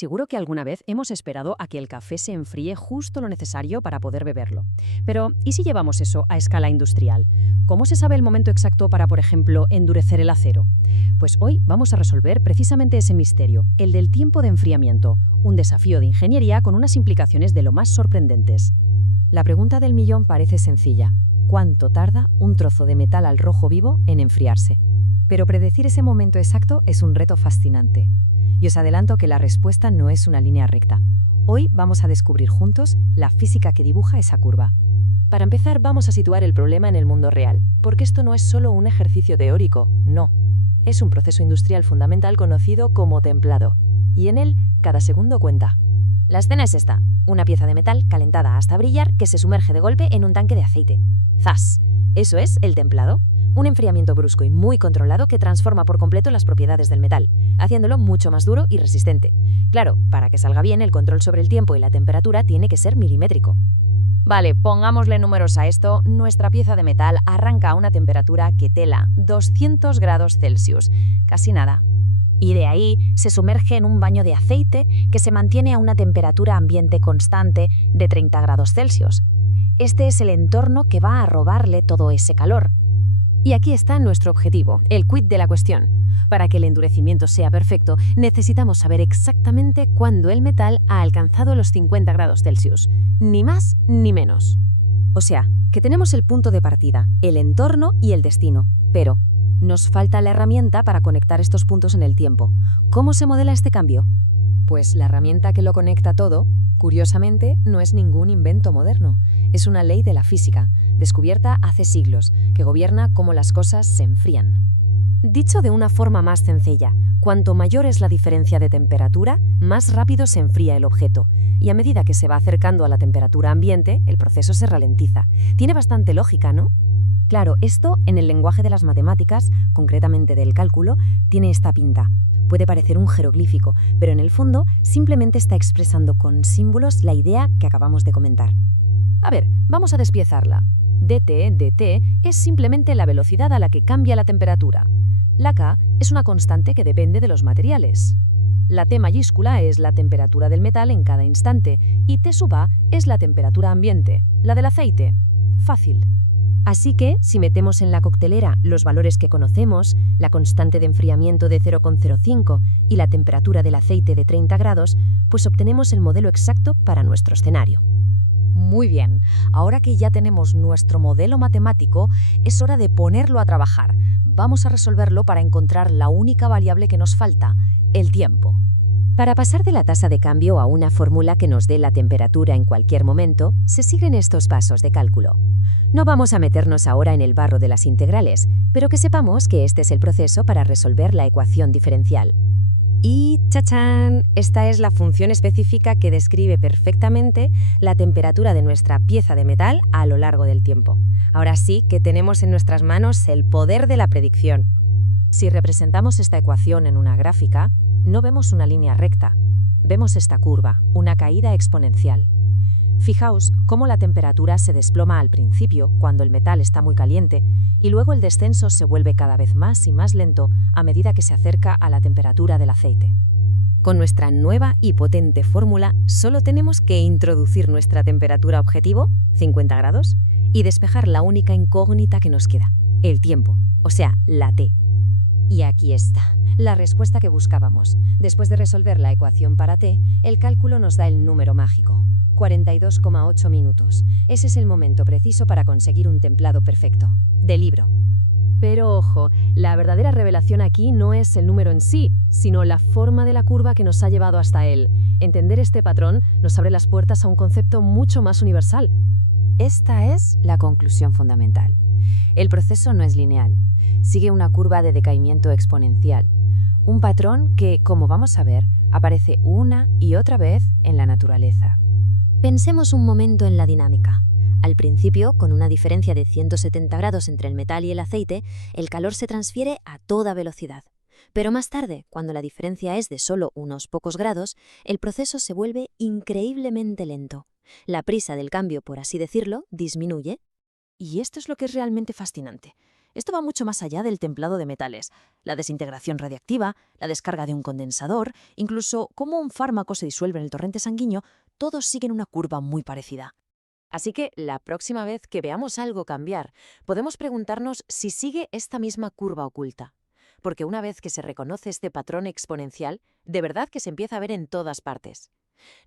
Seguro que alguna vez hemos esperado a que el café se enfríe justo lo necesario para poder beberlo. Pero, ¿y si llevamos eso a escala industrial? ¿Cómo se sabe el momento exacto para, por ejemplo, endurecer el acero? Pues hoy vamos a resolver precisamente ese misterio, el del tiempo de enfriamiento, un desafío de ingeniería con unas implicaciones de lo más sorprendentes. La pregunta del millón parece sencilla. ¿Cuánto tarda un trozo de metal al rojo vivo en enfriarse? Pero predecir ese momento exacto es un reto fascinante. Y os adelanto que la respuesta no es una línea recta. Hoy vamos a descubrir juntos la física que dibuja esa curva. Para empezar, vamos a situar el problema en el mundo real, porque esto no es solo un ejercicio teórico, no. Es un proceso industrial fundamental conocido como templado, y en él cada segundo cuenta. La escena es esta: una pieza de metal calentada hasta brillar que se sumerge de golpe en un tanque de aceite. ¡Zas! Eso es el templado. Un enfriamiento brusco y muy controlado que transforma por completo las propiedades del metal, haciéndolo mucho más duro y resistente. Claro, para que salga bien, el control sobre el tiempo y la temperatura tiene que ser milimétrico. Vale, pongámosle números a esto. Nuestra pieza de metal arranca a una temperatura que tela 200 grados Celsius, casi nada. Y de ahí se sumerge en un baño de aceite que se mantiene a una temperatura ambiente constante de 30 grados Celsius. Este es el entorno que va a robarle todo ese calor. Y aquí está nuestro objetivo, el quid de la cuestión. Para que el endurecimiento sea perfecto, necesitamos saber exactamente cuándo el metal ha alcanzado los 50 grados Celsius, ni más ni menos. O sea, que tenemos el punto de partida, el entorno y el destino, pero nos falta la herramienta para conectar estos puntos en el tiempo. ¿Cómo se modela este cambio? Pues la herramienta que lo conecta todo, curiosamente, no es ningún invento moderno. Es una ley de la física, descubierta hace siglos, que gobierna cómo las cosas se enfrían. Dicho de una forma más sencilla, cuanto mayor es la diferencia de temperatura, más rápido se enfría el objeto. Y a medida que se va acercando a la temperatura ambiente, el proceso se ralentiza. Tiene bastante lógica, ¿no? Claro, esto, en el lenguaje de las matemáticas, concretamente del cálculo, tiene esta pinta. Puede parecer un jeroglífico, pero en el fondo simplemente está expresando con símbolos la idea que acabamos de comentar. A ver, vamos a despiezarla. dt es simplemente la velocidad a la que cambia la temperatura. La K es una constante que depende de los materiales. La T mayúscula es la temperatura del metal en cada instante y T sub A es la temperatura ambiente, la del aceite. Fácil. Así que, si metemos en la coctelera los valores que conocemos, la constante de enfriamiento de 0,05 y la temperatura del aceite de 30 grados, pues obtenemos el modelo exacto para nuestro escenario. Muy bien, ahora que ya tenemos nuestro modelo matemático, es hora de ponerlo a trabajar. Vamos a resolverlo para encontrar la única variable que nos falta, el tiempo. Para pasar de la tasa de cambio a una fórmula que nos dé la temperatura en cualquier momento, se siguen estos pasos de cálculo. No vamos a meternos ahora en el barro de las integrales, pero que sepamos que este es el proceso para resolver la ecuación diferencial. Y ¡chachán! Esta es la función específica que describe perfectamente la temperatura de nuestra pieza de metal a lo largo del tiempo. Ahora sí que tenemos en nuestras manos el poder de la predicción. Si representamos esta ecuación en una gráfica, no vemos una línea recta. Vemos esta curva, una caída exponencial. Fijaos cómo la temperatura se desploma al principio, cuando el metal está muy caliente, y luego el descenso se vuelve cada vez más y más lento a medida que se acerca a la temperatura del aceite. Con nuestra nueva y potente fórmula, solo tenemos que introducir nuestra temperatura objetivo, 50 grados, y despejar la única incógnita que nos queda, el tiempo, o sea, la T. Y aquí está, la respuesta que buscábamos. Después de resolver la ecuación para T, el cálculo nos da el número mágico, 42,8 minutos. Ese es el momento preciso para conseguir un templado perfecto. De libro. Pero ojo, la verdadera revelación aquí no es el número en sí, sino la forma de la curva que nos ha llevado hasta él. Entender este patrón nos abre las puertas a un concepto mucho más universal. Esta es la conclusión fundamental. El proceso no es lineal. Sigue una curva de decaimiento exponencial. Un patrón que, como vamos a ver, aparece una y otra vez en la naturaleza. Pensemos un momento en la dinámica. Al principio, con una diferencia de 170 grados entre el metal y el aceite, el calor se transfiere a toda velocidad. Pero más tarde, cuando la diferencia es de solo unos pocos grados, el proceso se vuelve increíblemente lento. La prisa del cambio, por así decirlo, disminuye. Y esto es lo que es realmente fascinante. Esto va mucho más allá del templado de metales. La desintegración radiactiva, la descarga de un condensador, incluso cómo un fármaco se disuelve en el torrente sanguíneo, todos siguen una curva muy parecida. Así que la próxima vez que veamos algo cambiar, podemos preguntarnos si sigue esta misma curva oculta. Porque una vez que se reconoce este patrón exponencial, de verdad que se empieza a ver en todas partes.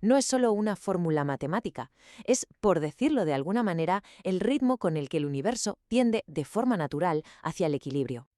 No es solo una fórmula matemática, es, por decirlo de alguna manera, el ritmo con el que el universo tiende de forma natural hacia el equilibrio.